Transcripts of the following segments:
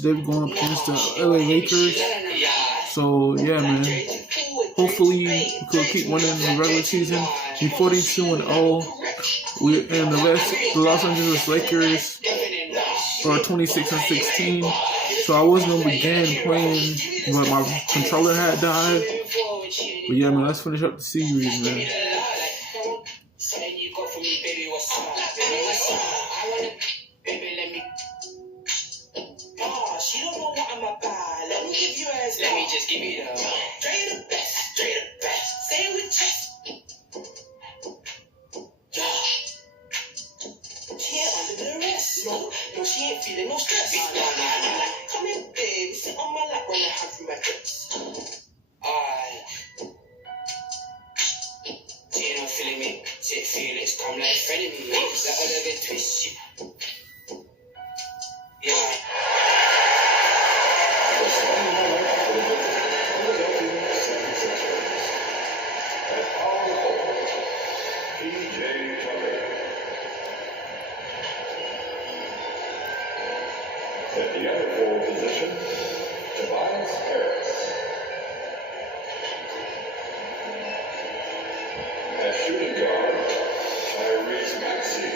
They're going up against the LA Lakers. So yeah, man. Hopefully we could keep winning the regular season. Be 42-0. And the Los Angeles Lakers are 26-16. So I was gonna begin playing, but my controller had died. But yeah, man, let's finish up the series, man. Let me just give you the straight the best, say it with chest. She ain't under the rest, no, she ain't feeling no stress. Nah. Come here, baby, sit on my lap when I have through my hips. She ain't not feeling me, she feelings come like frenemy. That other bit twist shit. Yeah. At the other forward position, Tobias Harris. At shooting guard, Tyrese Maxey.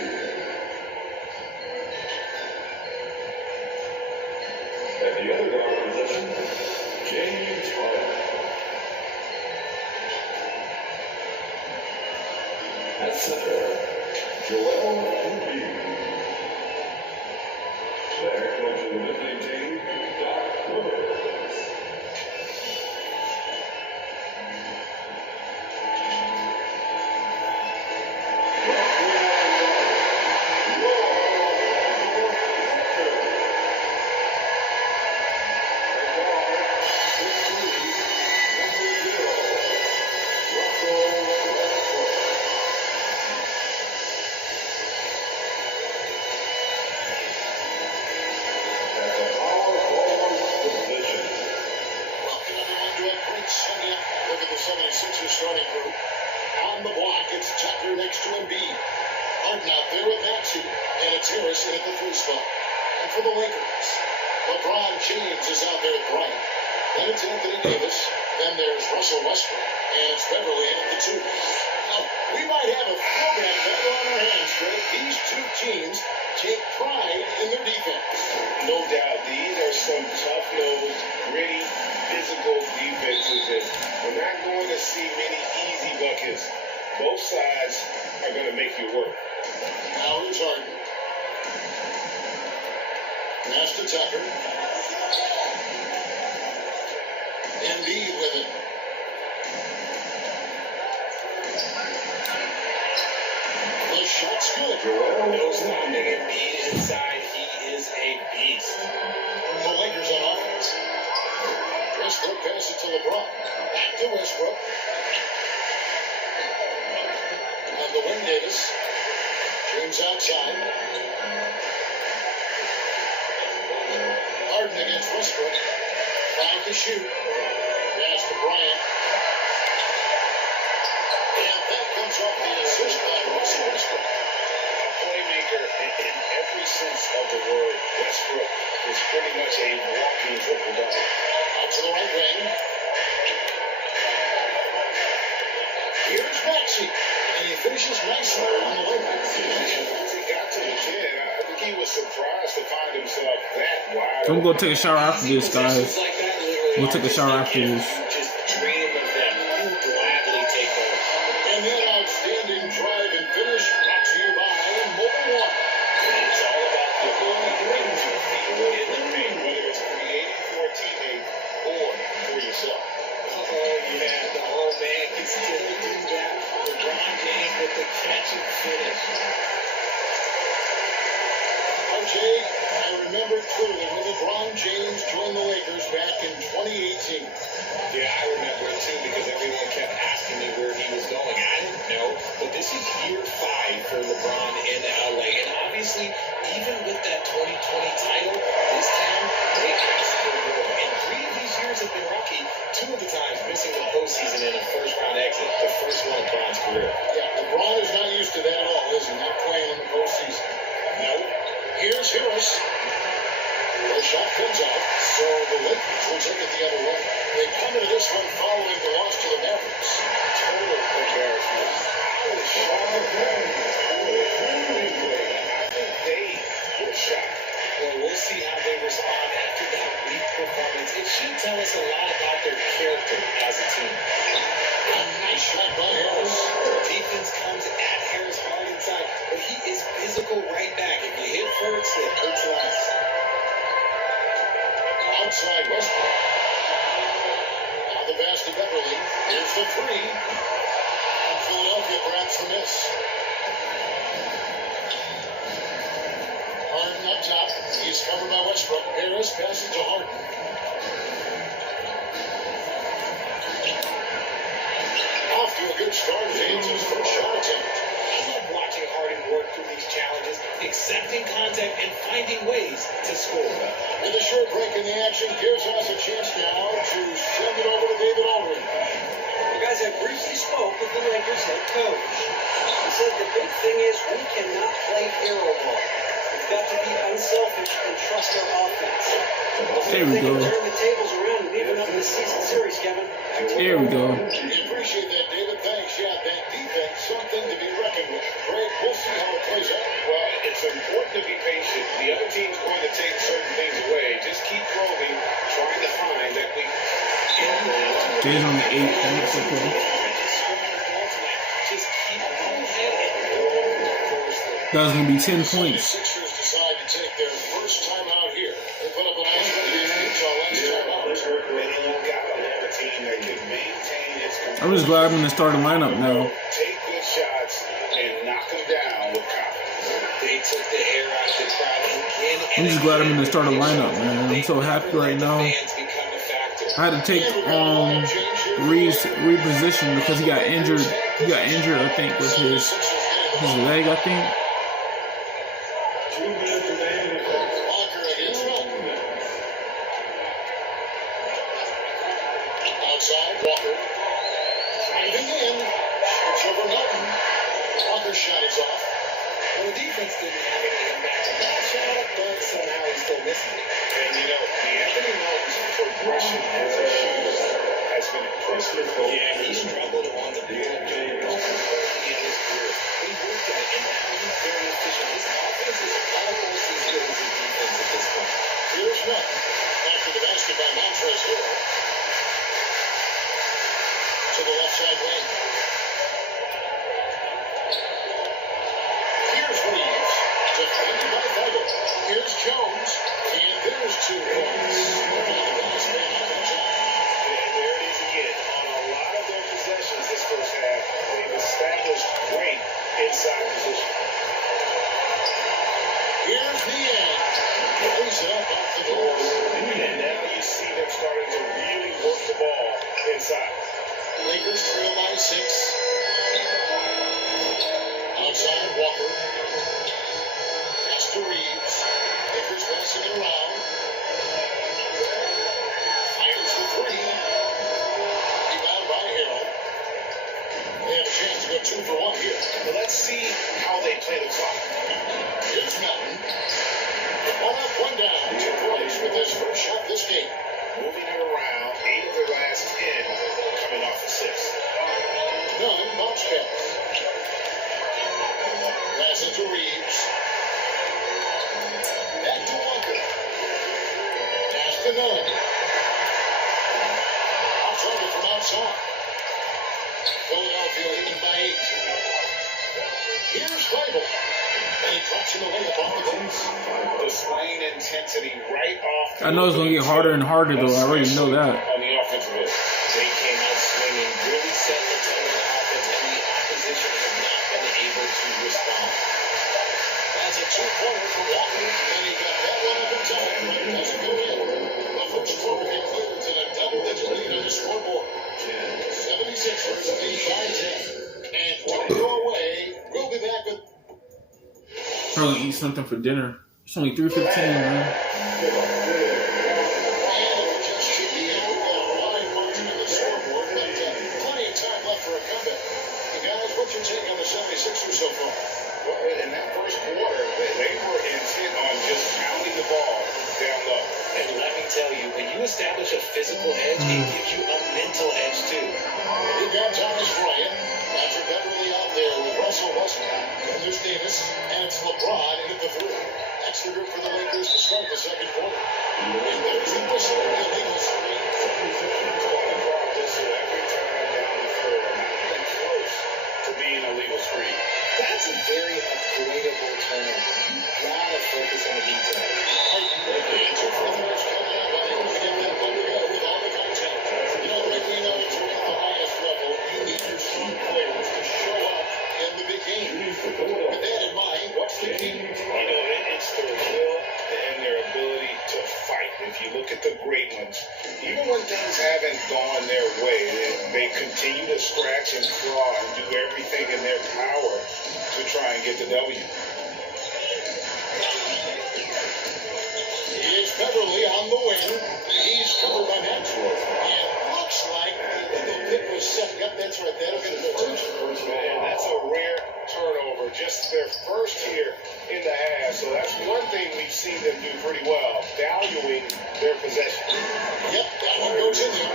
At the other guard position, James Harden. At center, Joel Embiid. The head coach of the visiting team, Doc Rivers. Starting group. On the block, it's Tucker next to Embiid. Harden out there with Maxey. And it's Harris in at the 3 spot. And for the Lakers, LeBron James is out there at Bryant. Then it's Anthony Davis. Then there's Russell Westbrook. And it's Beverly in at the 2. Now, we might have a throwback battle on our hands, Greg. These two teams take pride in their defense. No doubt. These are some tough-nosed, gritty, physical defenses, and we're not going to see many easy buckets. Both sides are going to make you work. Now here's Harden. Pass to Tucker. Embiid with it. The shot's good. No stopping Embiid inside. He is a beast. The Lakers on offense. Westbrook passes to LeBron. Back to Westbrook. On the wing, Davis. James outside. Harden against Westbrook. 5 to shoot. Pass to Bryant. And that comes off the assist by Russell Westbrook. A playmaker in every sense of the word. Westbrook is pretty much a walking triple-double. Out to the right wing. Here's Maxey. And he finishes nicely on the wing. Once he got to the 10, I think he was surprised to find himself that wide. I'm gonna take a shower after this, guys. We'll take a shower after this. Just dream of them. You gladly take them. And then outstanding drive and finish brought to you by Mobile One. It's all about the ability to bring your feet in the paint, whether it's creating for a teammate or for yourself. Oh, yeah, the old man can still do that. LeBron James with the catch and finish. RJ, I remember clearly when LeBron James joined the Lakers back in 2018. Yeah, I remember it too because everyone kept asking me where he was going. I didn't know, but this is year 5 for LeBron in LA. And obviously, even with that 2020 title, this time they asked for more. And 3 of these years have been rocky. 2 of the times missing the postseason in a first-round exit, the first one in LeBron's career. Yeah, LeBron is not used to that at all, is he? Not playing in the postseason. No. Here's Harris. The shot comes out. this one following the loss to the Mavericks. Total embarrassment. How is Charlotte playing? I think they were shocked. Well, we'll see how they respond after that weak performance. It should tell us a lot about their character as a team. A nice shot by Harris. Defense comes at Harris hard inside, but he is physical right back. If you hit first, it hurts less. Outside Westbrook. Now the pass to Beverly. Here's the three. And Philadelphia grabs the miss. Harden up top. He's covered by Westbrook. Harris passes to Harden. Off to a good start. James' first shot attempt. I love watching Harden work through these challenges, accepting contact and finding ways to score. And the short break in the action gives us a chance now to send it over to David Aldridge. Guys, I briefly spoke with the Lakers head coach. He said the big thing is we cannot play hero ball. We've got to be unselfish and trust our offense. There we go. Turn the tables around and even up in the season series, Kevin. There we go. We appreciate that, David. Thanks. Yeah, that defense, something to be reckoned with. Greg, we'll see how it plays out. Well, it's important to be patient. The other team's going to take certain things away. Just keep probing, trying to find that we. Jay's on the 8 points, okay. Just keep moving ahead. That was gonna be 10 The points. Sixers decide to take their first time out here. They put up a nice one against Utah last time out. They got another team that can maintain its control. I'm just glad I'm in the starting lineup now. Take good shots and knock them down with confidence. They took the air out of the crowd again. I'm just glad I'm in the starting lineup, man. I'm so happy right now. Fans become a factor. I had to take Reed's reposition because he got injured. He got injured, I think, with his leg, I think. Walker against Melton. Outside, Walker. Driving in. Shoots over Melton. Walker's shot is off. Well, the defense didn't have any impact on that shot, but somehow he's still missing it. And you know, Anthony Melton's progression as a shooter has been impressive. Yeah, he struggled on the board in his career. He worked at it, and now he's very efficient. His offense is almost as good as his defense at this point. Here's Melton. After the basket by Montrezl Harrell. To the left side lane. Here's Reeves. Defended by Vogel. Here's Jones. And there's 2 points. And there it is again. On a lot of their possessions this first half, they've established great inside position. Here's the end. Lays it up off the glass. And now you see them starting to really work the ball inside. Lakers trail by 6. Outside, Walker. Pass to Reeves. Lakers passing it around. Fires the 3. Rebound by Harrell. They have a chance to go 2 for 1 here. But let's see how they play the clock. Here's Melton. 1 up, 1 down. 2 points with his first shot this game. Moving it around, 8 of their last 10 coming off assist. None bounce pass. Pass it to Reeves. Back to Walker. Pass to Nunn. Outside from outside. Philadelphia leading by 8. Here's Bible. And he drops him away upon the glass. Displaying intensity right off. I know it's gonna get harder and harder though. I already know that. On the offensive end. They came out swinging, really setting the tone of offense, and the opposition has not been able to respond. That's a 2-pointer for Walker. And he got that one up in time. But it doesn't go in. The first quarter concludes in a double-digit lead on the scoreboard. 76ers lead by 10. And don't go away. We'll be back with Probably eat something for dinner. It's only 3:15, man. So far. Well, in that first quarter, they were intent on just pounding the ball down low. And let me tell tell you, when you establish a physical edge, it gives you a mental edge too. We've got Thomas Bryant, Patrick Beverly out there with Russell Westbrook. And there's Davis, and it's LeBron in at the three. That's the group for the Lakers to start the second quarter. And there's the whistle, the illegal screen. Whistle every time down the floor, not even close to being a legal screen. That's a very avoidable turnover. You gotta focus on the details. It's their will and their ability to fight. If you look at the great ones, even when things haven't gone their way, they continue to scratch and claw and do everything in their power to try and get the W. It's Beverly on the wing. He's covered by Maxwell. And looks like the pick was setting up. That's right. That'll get a touch. Man, that's a rare turnover. Just their first here in the half. So that's one thing we've seen them do pretty well, valuing their possession. Yep, that one goes in there.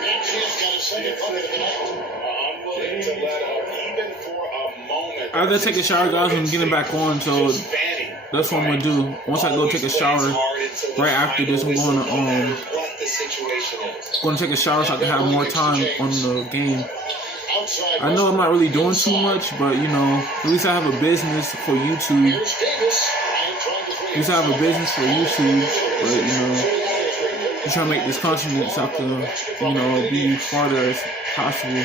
Maxwell's got a second bucket of the night. Unwilling to let up, even for a moment. I gotta take a shower, guys. I'm getting back on, so that's what I'm gonna do. Once I go take a shower, right after this, I'm gonna take a shower so I can have more time on the game. I know I'm not really doing too much, but you know, at least I have a business for YouTube. Here's Davis. At least I have a business for YouTube, but you know, I'm trying to make this content so I can, you know, be farther as possible.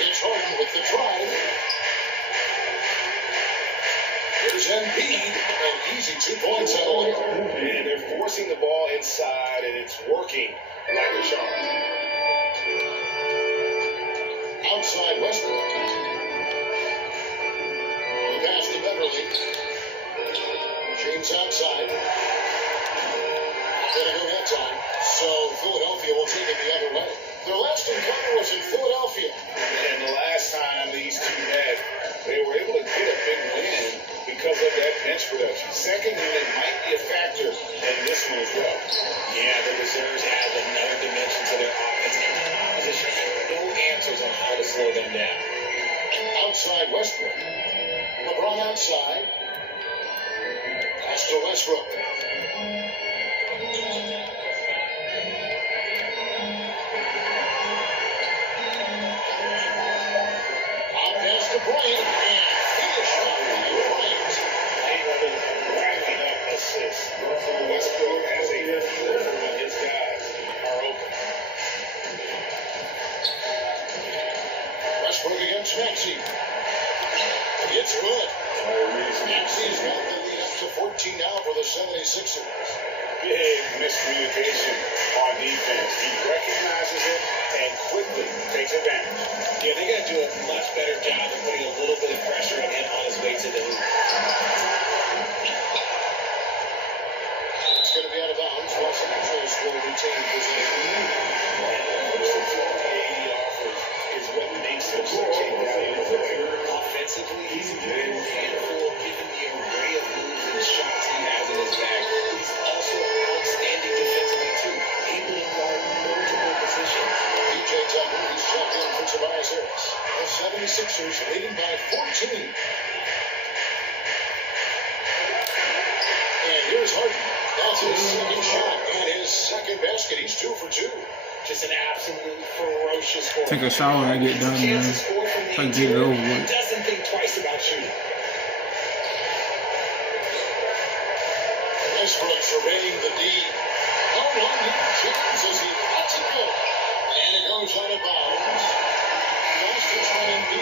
It's Harden with the drive. Here's Embiid, and easy 2 points out of the way. And they're forcing the ball inside, and it's working like a charm. Outside Westbrook. The pass to Beverly. James outside. Gonna go that time. So Philadelphia will take it the other way. Their last encounter was in Philadelphia. And the last time these two met, they were able to get a big win because of that bench production. Second unit might be a factor in this one as well. Yeah, the reserves add another dimension to their offense, and the opposition has no answers on how to slow them down. Outside Westbrook. LeBron outside. Pass to Westbrook. Out pass to Bryant. And finish off by Bryant. Racking up assists. Westbrook has a feel for when his guys are open. Westbrook against Maxey. It's good. Maxey's got the lead up to 14 now for the 76ers. Big miscommunication on defense. He recognizes it and quickly takes advantage. Yeah, they got to do a much better job of putting a little bit of pressure on him on his way to the hoop. It's going to be out of bounds. Los Angeles will retain possession. Is what makes him such a valuable player. Offensively, he's a very handful given the array of moves and shots he has in his bag. He's also outstanding defensively too, able to guard multiple positions. PJ Tucker, he's checked in for Tobias Harris. The 76ers leading by 14. And here's Harden. That's his second shot and his second basket. He's 2 for 2. Just an absolute ferocious scorer. Take a shower when I get done, man. Try to get it over with. Doesn't think twice about shooting. Westbrook surveying the D. Oh, one here, James as he lets it go. And it goes out of bounds. Boston's running B.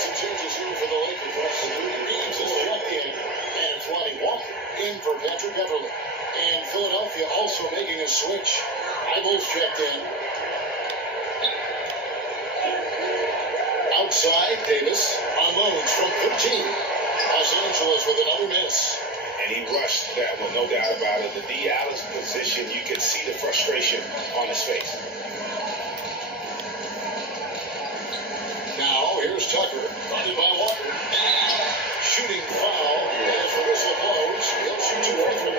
Some changes here for the Lakers. Reeves is checked in. And Lonnie Walker in for Patrick Beverly. And Philadelphia also making a switch. Eibels checked in. Outside, Davis on loans from 13. Los Angeles with another miss. And he rushed that one, no doubt about it. The D Allen's position, you can see the frustration on his face. Now, here's Tucker, guarded by Walker. Shooting foul, as the whistle blows, he'll shoot 2 free throws.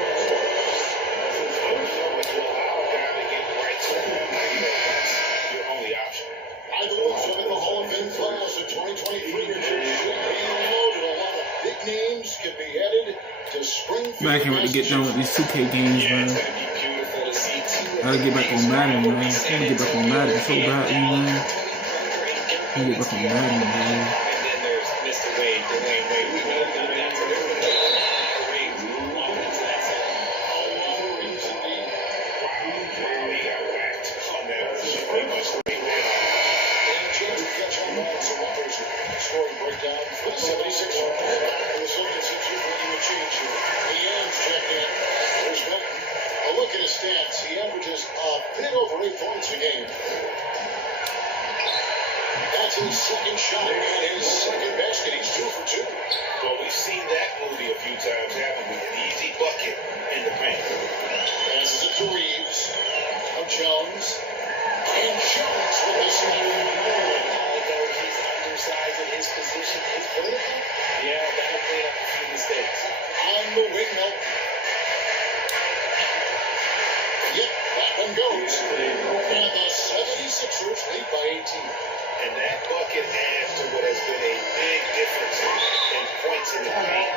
I can't wait to get done with these 2K games, man. It's gonna be beautiful to see two. Gotta get back on Madden, man. I want to get back on Madden so badly, man. I want to get back on Madden, man. And then there's Mr. Wade, Dwayne Wade. We know that. So they're going to Wade walk into that set. Wow, he got whacked on that. Pretty much the big man. And Jim, we got John Barnes and Walker's scoring breakdown for the 76ers. The 76ers making a change here. Leanne's checked in. There's Benton. A look at his stats. He averages a bit over 8 points a game. That's his second shot and his second basket. He's 2 for 2. Well, we've seen that movie a few times, haven't we? An easy bucket in the paint. Passes it to Reeves. Now Jones. And Jones with the second. Although he's undersized in his position, his vertical, yeah, that'll clean up a few mistakes. On the windmill. Yep, that one goes. And the 76ers lead by 18. And that bucket adds to what has been a big difference in points in the paint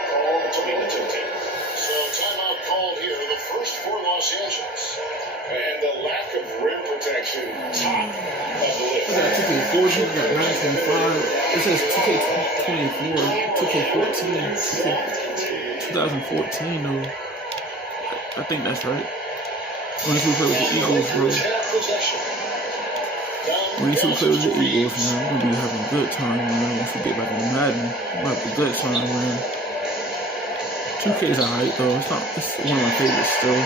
between the two teams. So timeout called here, the first for Los Angeles. And the lack of rim protection, top of the list. I got 2K14, I got 9.5. It says 2K24, 2K14, 2014 though. I think that's right. Unless we play with the Eagles, bro. When you play with the Eagles, man, we're gonna be having a good time, man. Once we get back on Madden, we'll have a good time, man. 2K's alright though. It's one of my favorites still.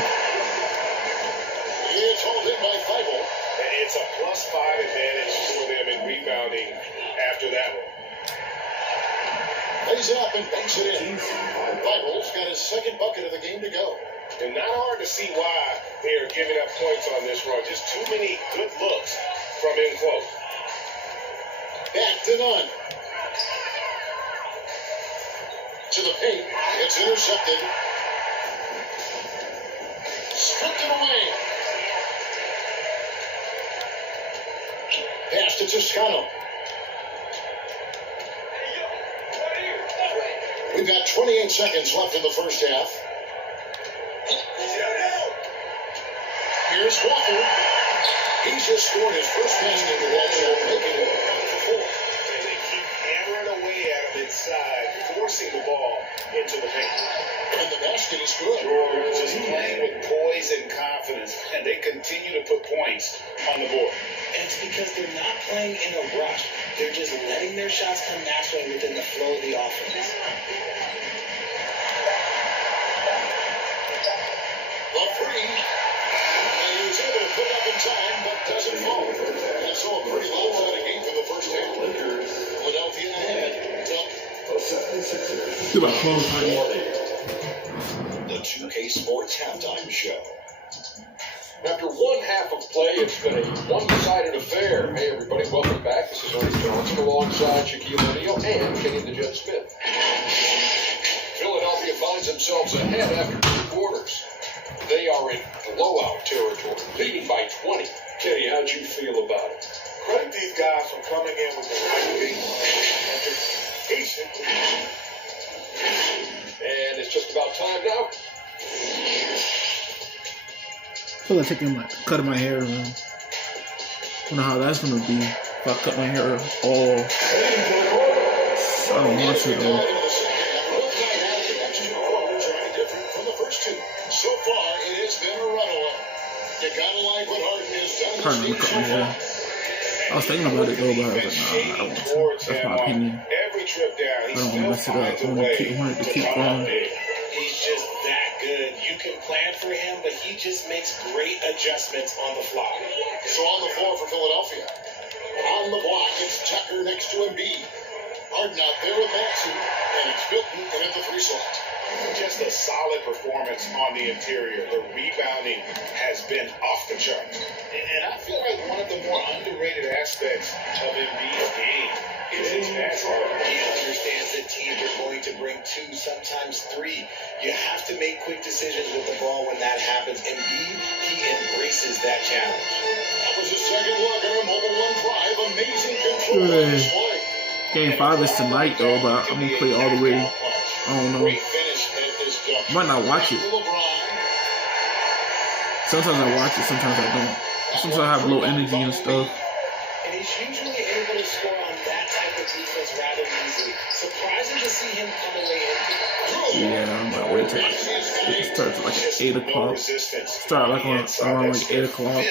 It's hauled in by Feibel. And it's a +5 advantage for them in rebounding after that one. Lays it up and banks it in. Feibel's got his second bucket of the game to go. And not hard to see why they are giving up points on this run. Just too many good looks from in close. Back to none. To the paint. It's intercepted. Stripped it away. Passed it to Scotto. We've got 28 seconds left in the first half. Here's Walker. He's just scored his first basket with that shot, making it 4. And they keep hammering away at him inside, forcing the ball into the paint. And the basket is good. George is playing with poise and confidence, and they continue to put points on the board. And it's because they're not playing in a rush. They're just letting their shots come naturally within the flow of the offense. The free. And he was able to put it up in time, but doesn't fall. And so a pretty lopsided game for the first half. Philadelphia ahead. Goodbye, close time. The 2K Sports Halftime Show. After one half of play, it's been a one-sided affair. Hey, everybody, welcome back. This is Ernest Johnson alongside Shaquille O'Neal and Kenny the Jet Smith. Philadelphia finds themselves ahead after 2 quarters. They are in blowout territory, leading by 20. Kenny, how'd you feel about it? Credit these guys for coming in with the right beat and just patient. And it's just about time now. I feel like cutting my hair around. I don't know how that's gonna be if I cut my hair all. I don't want to though. So far, it has been a runaway. You gotta like what Harden has done. Probably gonna cut my hair. I was thinking about it though, but I was like, nah, I don't want to. That's my opinion. Every trip down, I don't want to mess it up. I want it to keep going. He's just that good. You can plan for him, but he just makes great adjustments on the fly. So on the floor for Philadelphia. On the block, it's Tucker next to Embiid. Harden out there with Maxey. And it's Milton in at the 3 slot. Just a solid performance on the interior. The rebounding has been off the charts. And I feel like one of the more underrated aspects of Embiid's game is his pass art. He understands that teams are going to bring 2, sometimes 3. You have to make quick decisions with the ball when that happens. Embiid, he embraces that challenge. That was his second look at a mobile 1-5. Amazing control on display. Game 5 is tonight though, but I'm gonna play all the way. I don't know. Great finish at this jumper. Might not watch it. LeBron. Sometimes I watch it, sometimes I don't. Sometimes I have low energy and stuff. And he's usually able to score on that type of defense rather easily. Surprising to see him come away empty. Yeah, I'm about to wait till it starts at like 8 o'clock. Start like around like 8 o'clock.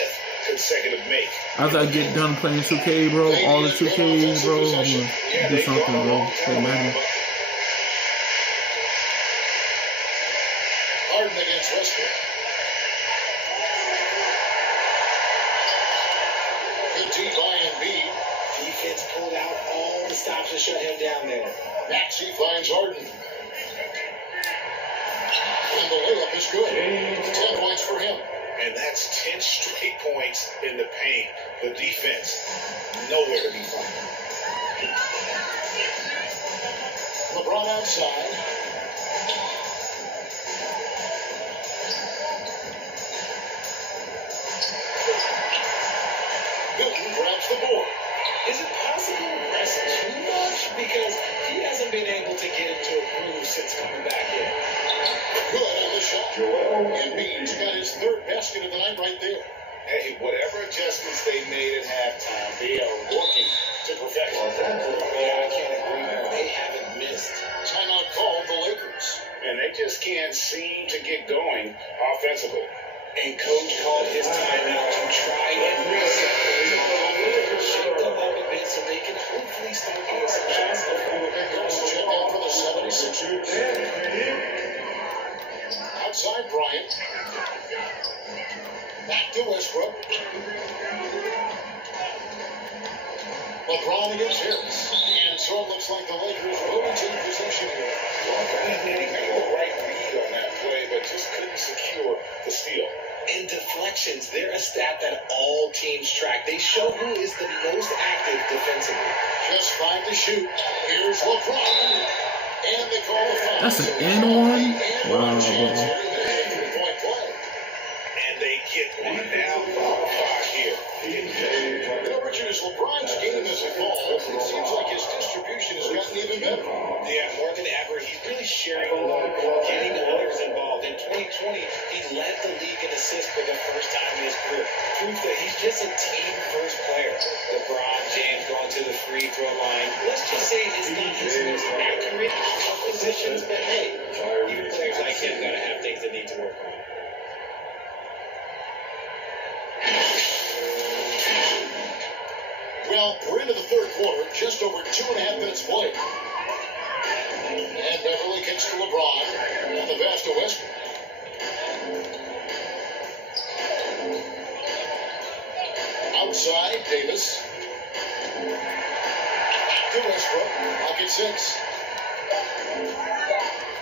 Consecutive make. After I get done playing 2K, bro, all the 2Ks, bro, I'm gonna do something, bro. Play Madden. Harden against Westbrook. Good D by Embiid. Defense pulled out all the stops to shut him down there. Maxey finds Harden. And the layup is good. 10 points for him. And that's 10 straight points in the paint. The defense, nowhere to be found. LeBron outside. Milton grabs the board. Is it possible to rest too much? Because he hasn't been able to get into a groove since coming back in. Good on the shot. Embiid's got his third basket of the night right there. Hey, whatever adjustments they made at halftime, they are working to perfection. Yeah, I can't agree more. They haven't missed. Timeout called the Lakers. And they just can't seem to get going offensively. And coach called his timeout to try and reset. Shake them up a bit so they can hopefully start getting some shots. Here's the check in for the 76ers. Outside Bryant. Back to Westbrook. LeBron against Harris. And so it looks like the Lakers will take possession here. They got the right read on that play, but just couldn't secure the steal. And deflections, they're a stat that all teams track. They show who is the most active defensively. Just 5 to shoot. Here's LeBron. And they call the foul. That's an and one? Wow, bro. And they get one now. Here. You know, Richard, as LeBron's game has evolved, it seems like his distribution has gotten even better. Yeah, more than ever, he's really sharing the load, getting others involved. In 2020, he led the league in assists for the first time in his career. Proof that he's just a team-first player. LeBron James going to the free throw line. Let's just say it's not his most accurate of positions, but hey, even players like him gotta have things they need to work on. Well, we're into the third quarter, just over 2.5 minutes played. And Beverly kicks to LeBron, and the pass to Westbrook. Outside, Davis. Back to Westbrook, pocket 6.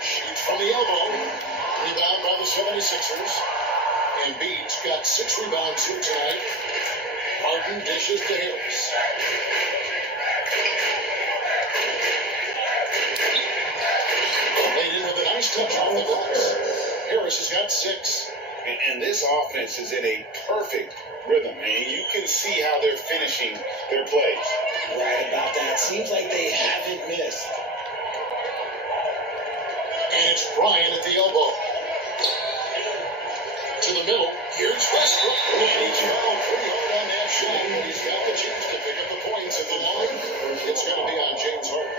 Shoots from the elbow. Rebound by the 76ers. Embiid's got 6 rebounds here tonight. Harden dishes to Harris. Laid in with a nice touch off the glass. Harris has got 6. And this offense is in a perfect rhythm, man. You can see how they're finishing their plays. Right about that. Seems like they haven't missed. And it's Bryant at the elbow. To the middle. Here's Westbrook. And he's fouled pretty hard on that shot, but he's got the chance to pick up the points at the line. It's going to be on James Harden.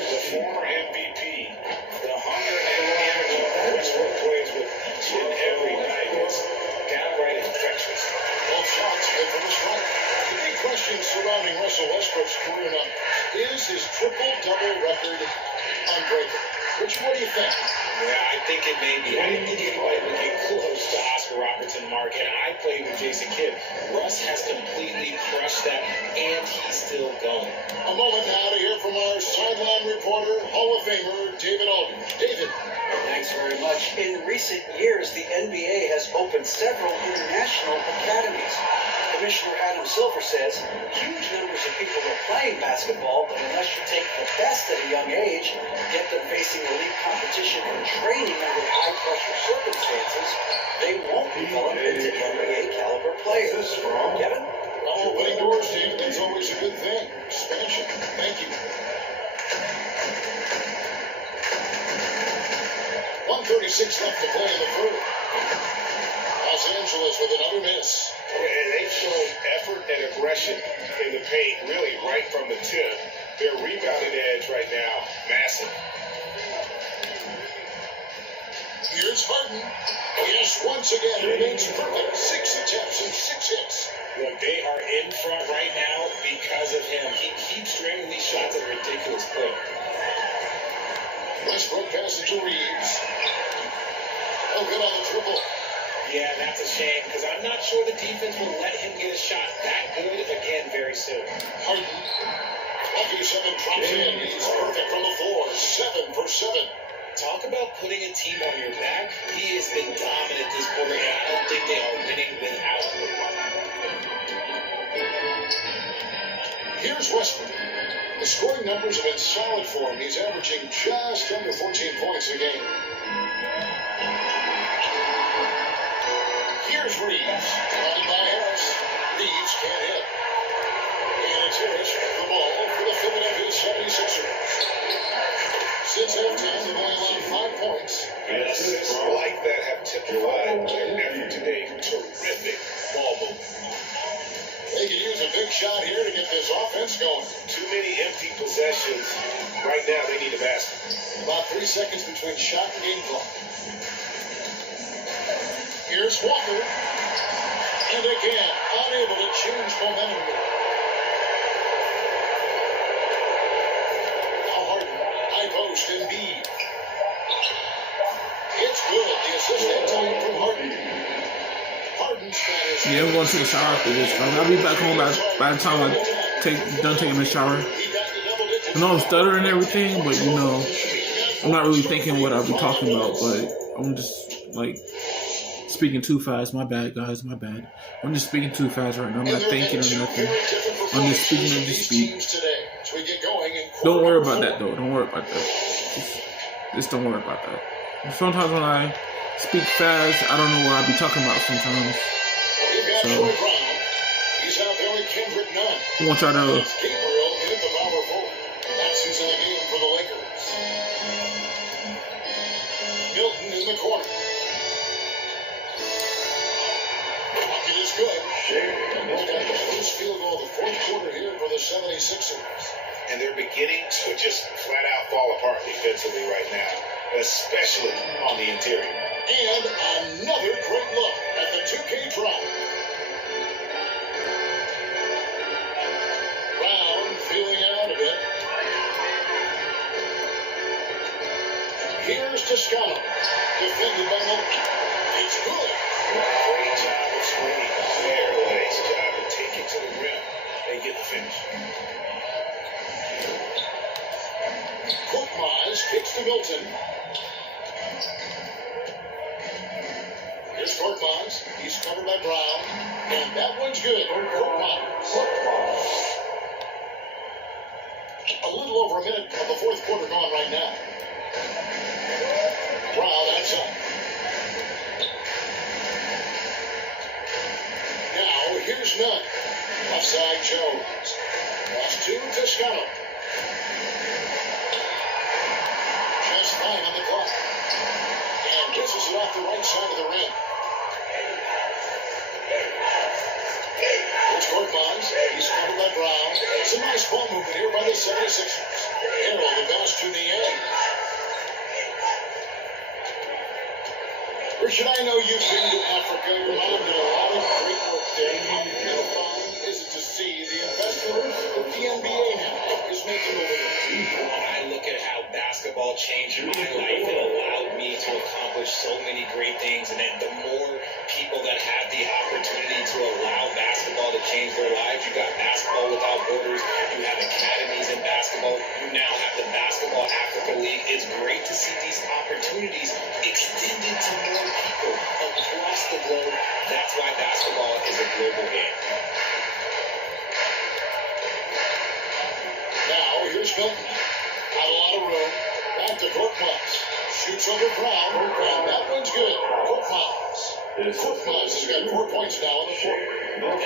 The former MVP, the hunger and the energy Westbrook plays with each and every night is downright infectious. Both shots good from the strike. The big question surrounding Russell Westbrook's career now is his triple-double record unbreakable. Rich, what do you think? Yeah, I think it may be. I didn't think anybody would get close to Oscar Robertson, Mark, and I played with Jason Kidd. Russ has completely crushed that, and he's still going. A moment now to hear from our sideline reporter, Hall of Famer, David Alden. David. Thanks very much. In recent years, the NBA has opened several international academies. Commissioner Adam Silver says huge numbers of people are playing basketball, but unless you take the best at a young age, get them facing elite competition and training under high-pressure circumstances, they won't develop into NBA caliber players. Kevin? Well, opening doors, David, that's always a good thing. Expansion. Thank you. 1:36 left to play in the third. Los Angeles with another miss. And they've shown effort and aggression in the paint, really right from the tip. Their rebounding edge right now, massive. Here's Harden. Yes, once again, remains perfect. 6 attempts and 6 hits. Look, they are in front right now because of him. He keeps draining these shots at a ridiculous clip. Westbrook passes to Reeves. Oh, good on the triple. Yeah, that's a shame because I'm not sure the defense will let him get a shot that good again very soon. Harden. Lucky 7 drops in. He's perfect from the floor. 7 for 7. Talk about putting a team on your back. He has been dominant this quarter, and I don't think they are winning without him. Here's Westbrook. The scoring numbers are in solid form. He's averaging just under 14 points a game. Here's Reeves. Guarded by Harris. Reeves can't hit. And it's Harris with the ball for the Philadelphia 76ers. Since halftime, they've only allowed 5 points. And assists like that have typified their effort today. Terrific ball movement. They could use a big shot here to get this offense going. Too many empty possessions. Right now, they need a basket. About 3 seconds between shot and game clock. Here's Walker. And again, unable to change momentum here. Now Harden. High post and B. It's good. The assist that time from Harden. Harden's status. Yeah, I'm going to take a shower after this. I'll be back home by the time I done taking a shower. I know I'm stuttering and everything, but you know, I'm not really thinking what I'll be talking about. But I'm just like speaking too fast. My bad, guys. My bad. I'm just speaking too fast right now. I'm not thinking or nothing. I'm just speaking and just speak. Don't worry about that though. Don't worry about that. Just don't worry about that. Sometimes when I speak fast, I don't know what I'll be talking about sometimes. So I want y'all to He's in the game for the Lakers. Milton in the corner. Bucket is good. He's got the first field goal of the fourth quarter here for the 76ers. And they're beginning to just flat out fall apart defensively right now, especially on the interior. And another great look at the 2K drop. Brown feeling it out a bit. Here's Toscano. Defended by Milton. It's good. Great job of screening. Very nice job of taking to the rim. They get the finish. Korkmaz kicks to Milton. Here's Korkmaz. He's covered by Brown. And that one's good. Korkmaz. A little over a minute of the fourth quarter gone right now. Brown outside. Now here's Nunn. Offside Jones. Lost 2 Toscano. Just 9 on the clock. And kisses it off the right side of the rim. Here's Korkmaz. He's covered by Brown. Some nice ball movement here by the 76ers. Harold the pass to Niang. Richard, I know you've been to Africa. Your mom did a lot of great work there. How fun is it to see the investment that the NBA now is making over there? I look at how basketball changed my life and allowed me to accomplish so many great things. And then the more people that have the opportunity to allow basketball to change their lives, you got Basketball Without Borders, you have academies in basketball, you now have the Basketball Africa League. It's great to see these opportunities extended to more people across the globe. That's why basketball is a global game. Now, here's Milton. Got a lot of room. Back to Korkmaz. Shoots over Brown. And that one's good. Korkmaz. Korkmaz has got 4 points now in the fourth.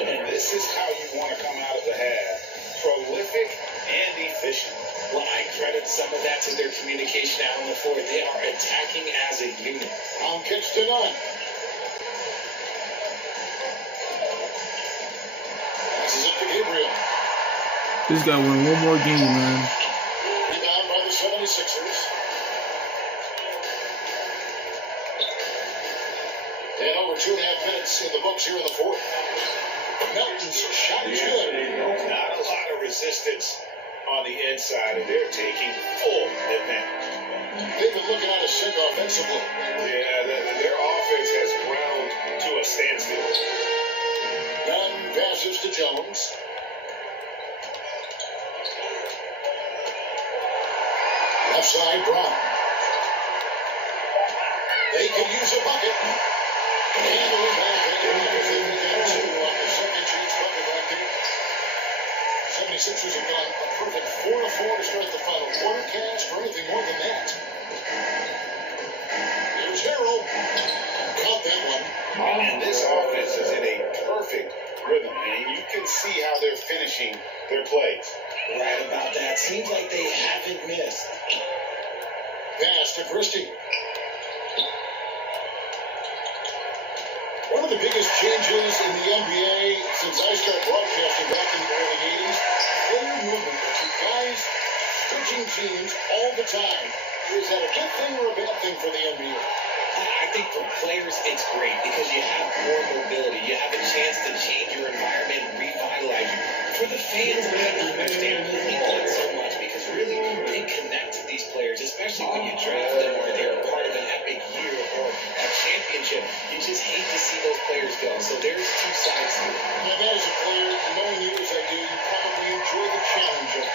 And this is how you want to come out of the half. prolific and efficient. Well, I credit some of that to their communication out on the floor. They are attacking as a unit. Brown kicks to none. Passes it to Gabriel. This guy win one more game, man. Rebound by the 76ers. And over 2.5 minutes in the books here in the fourth. Melton's shot is good. Not a lot of resistance on the inside, and they're taking full advantage. They've been looking out of sync offensively. Yeah, their offense has ground to a standstill. Nunn passes to Jones. Left side, Brown. They could use a bucket. And the rebound taken because they will get two on the second chance bucket right there. 76ers have got a perfect 4-4 to start the final quarter. Cast for anything more than that. Here's Harrell. Caught that one. And this offense is in a perfect rhythm, and you can see how they're finishing their plays. Right about that. Seems like they haven't missed. Pass to Christie. One of the biggest changes in the NBA since I started broadcasting back in the early 80s, player movement. You guys switching teams all the time. Is that a good thing or a bad thing for the NBA? I think for players, it's great because you have more mobility. You have a chance to change your environment and revitalize you. For the fans, when they understand movement, not so much because really they connect to these players, especially when you draft them or they're a part of an epic year or a championship. You just hate to see those players go. So there's two sides to it. And as a player, knowing you as I do, you probably enjoy the challenge of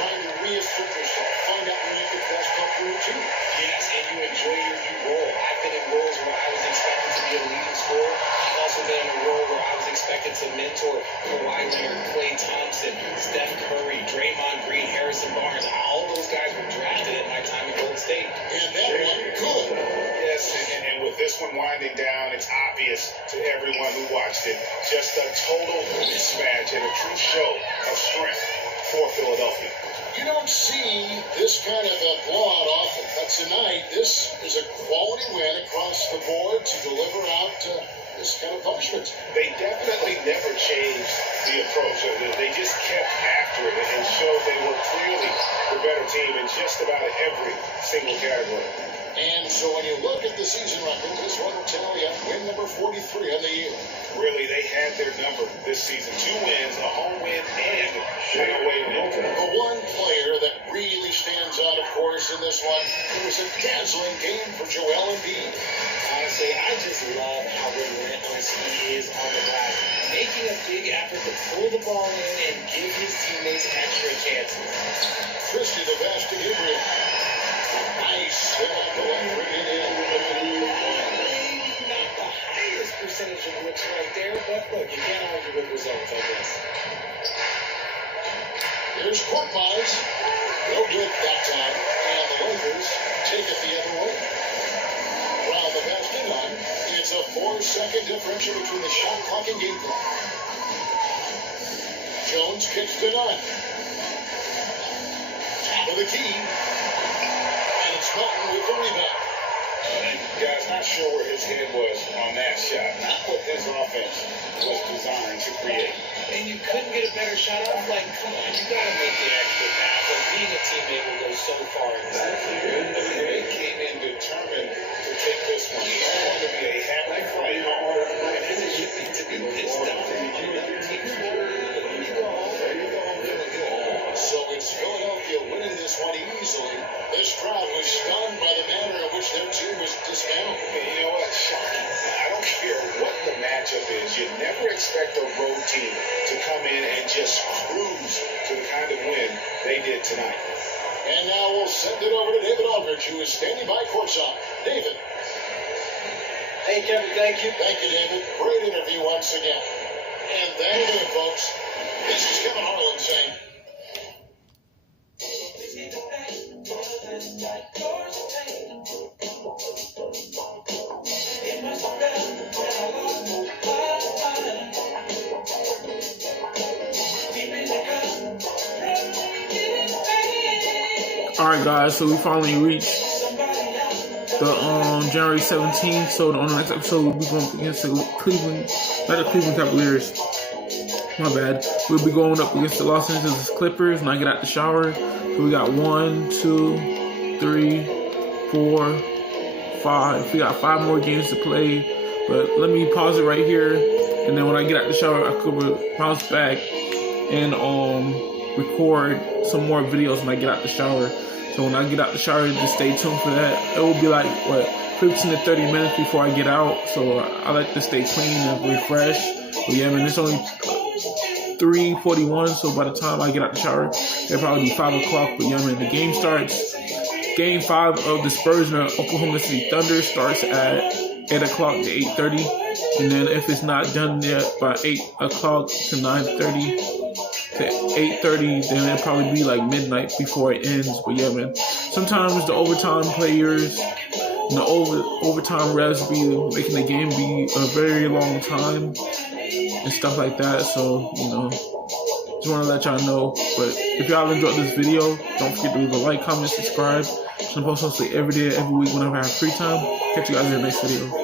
trying to reassert yourself, find out when you could best come through too. Yes, and you enjoy your new role. I've been in roles where I was expected to be a leading scorer. I've also been in a role where I was expected to mentor Kawhi Leonard, Klay Thompson, Steph Curry, Draymond Green, Harrison Barnes. All those guys were drafted at my time in Golden State. And that one, good. Yes, and with this one winding down, it's obvious to everyone who watched it. Just a total mismatch and a true show of strength for Philadelphia. You don't see this kind of a blowout often, but tonight this is a quality win across the board to deliver out this kind of punishment. They definitely never changed the approach. They just kept after it and showed they were clearly the better team in just about every single category. And so when you look at the season record, this one will tell you win number 43 on the year. Really, they had their number this season. 2 wins, a home win, and an away win. The one player that really stands out, of course, in this one, it was a dazzling game for Joel Embiid. Honestly, I just love how relentless he is on the glass, making a big effort to pull the ball in and give his teammates extra chances. Christie the pass to Gabriel. Nice hit on the left ring in. Maybe not the highest percentage of looks right there, but look, you can't argue with results, I guess. Here's Korkmaz. No good that time. And the Lakers take it the other way. Well, the pass to Nunn. It's a 4-second differential between the shot clock and game clock. Jones kicks to Nunn. Top of the key. And it's Melton with the rebound. Guys, not sure where his head was on that shot. Not what his offense was designed to create. And you couldn't get a better shot off? Like, come on, you gotta make the extra pass. Like, being a teammate will go so far in this. They came in determined to take this one. He's going to be a happy player. And as it should be to be pissed off on another team's score. You go home feeling good. So it's Philadelphia winning this one easily. This crowd was stunned by the manner in which their team was dismantled. You know what? Shocking. I don't care what the matchup is. You never expect a road team to come in and just cruise to the kind of win they did tonight. And now we'll send it over to David Aldridge, who is standing by courtside. David. Hey, Kevin, thank you. Thank you, David. Great interview once again. And thank you, folks. This is Kevin Harlan saying, Alright guys, so we finally reached the January 17th. So on the next episode we'll be going up against the Cleveland Cavaliers. My bad. We'll be going up against the Los Angeles Clippers when I get out the shower. So we got 1, 2, 3, 4, 5. We got 5 more games to play. But let me pause it right here, and then when I get out the shower, I could bounce back and record some more videos when I get out the shower. So when I get out the shower, just stay tuned for that. It will be like, what, 15 to 30 minutes before I get out. So I like to stay clean and refresh. But yeah, man, it's only 3:41. So by the time I get out the shower, it'll probably be 5 o'clock. But yeah, man, the game starts. Game 5 of the Spurs and Oklahoma City Thunder starts at 8 o'clock to 8:30. And then if it's not done yet by 8 o'clock to 9:30 to 8:30, then it'll probably be like midnight before it ends. But yeah, man, sometimes the overtime players and the overtime refs be making the game be a very long time and stuff like that. So, you know, just want to let y'all know. But if y'all enjoyed this video, don't forget to leave a like, comment, subscribe. I'm posting every day, every week whenever I have free time. Catch you guys in the next video.